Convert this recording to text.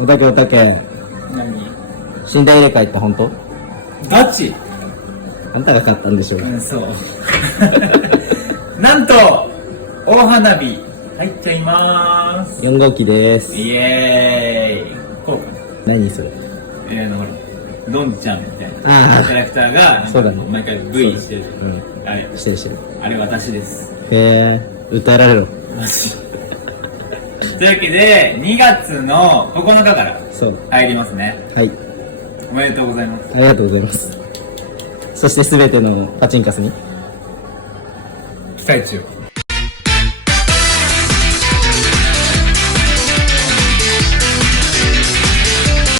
おたけおたけ、何？寝台入れ替えって本当？ガチ？あんたが買ったんでしょう。そうなんと大花火入っちゃいまーす。4号機です。イエーイ。こうか。何それ？ほらドンちゃんみたいなあキャラクターがそうだね毎回 V してる。うん。あれしてるしてる。あれ私です。へえ、歌えられろ。というわけで2月の9日からそう。入りますね。はい。おめでとうございます。ありがとうございます。そしてすべてのパチンカスに期待中。